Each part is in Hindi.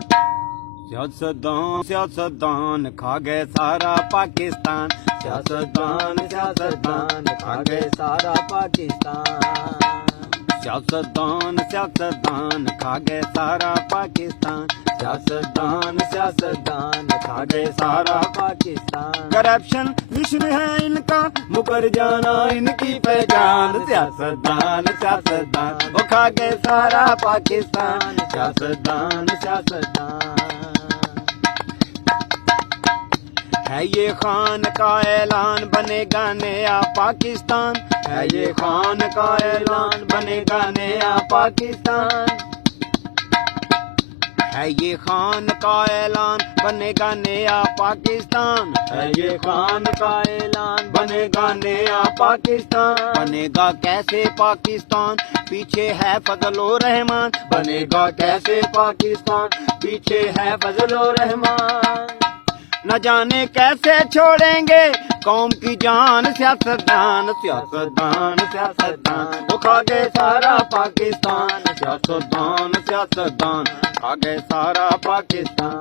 सियासतदान सियासतदान खा गए सारा पाकिस्तान। सियासतदान सियासतदान खा गए सारा पाकिस्तान। सियासतदान सियासतदान खा गए सारा पाकिस्तान। सियासतदान सियासतदान खा गए सारा पाकिस्तान। करप्शन विश्व है इनका, मुकर जाना इनकी पहचान। सियासतदान सियासतदान वो खा गए सारा पाकिस्तान। सियासतदान सियासतदान है ये खान का ऐलान, बनेगा नया पाकिस्तान। है ये खान का ऐलान, बनेगा नया पाकिस्तान। है ये खान का ऐलान, बनेगा नया पाकिस्तान। है ये खान का ऐलान, बनेगा नया पाकिस्तान। बनेगा कैसे पाकिस्तान, पीछे है फजलो रहमान। बनेगा कैसे पाकिस्तान, पीछे है फजलो रहमान। न जाने कैसे छोड़ेंगे कौम की जान। सियासतदान सियासतदान सियासतदान वो खा गए सारा पाकिस्तान। सियासतदान सियासतदान खा गए सारा पाकिस्तान।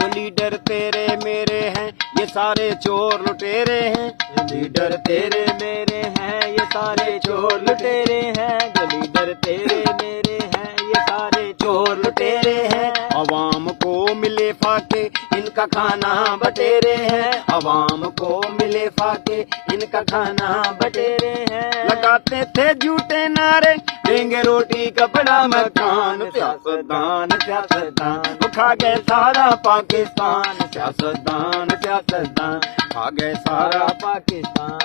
जो लीडर तेरे मेरे हैं, ये सारे चोर लुटेरे हैं। लीडर तेरे मेरे हैं, ये सारे चोर लुटेरे हैं। जो लीडर तेरे मेरे हैं, ये सारे चोर लुटेरे हैं। अवाम को मिले फाके, इनका खाना बटेरे हैं। अवाम को मिले फाके, इनका खाना बटेरे हैं। लगाते थे झूठे नारे, देंगे रोटी कपड़ा मकान। सियासतदान सियासतदान वो खा गए सारा पाकिस्तान। सियासतदान सियासतदान खा गए सारा सारा। पाकिस्तान।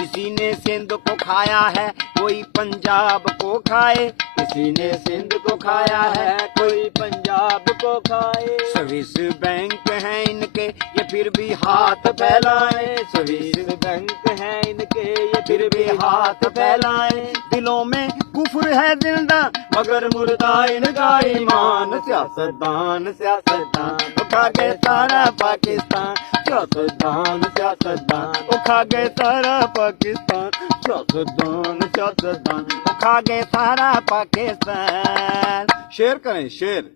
किसी ने सिंध को खाया है, कोई पंजाब को खाए। किसी ने सिंध को खाया है, कोई पंजाब को खाए। स्विस बैंक हैं इनके, ये फिर भी हाथ फैलाए। स्विस बैंक है इनके, ये फिर भी हाथ फैलाए। दिलों में कुफ्र है जिंदा, मगर मुर्दा इनका ईमान। सियासतदान सियासतदान वो खा गए सारा पाकिस्तान। सियासतदान सियासतदान वो खा गए सारा पाकिस्तान। सियासतदान सियासतदान वो खा गए सारा पाकिस्तान। शेर करें शेर।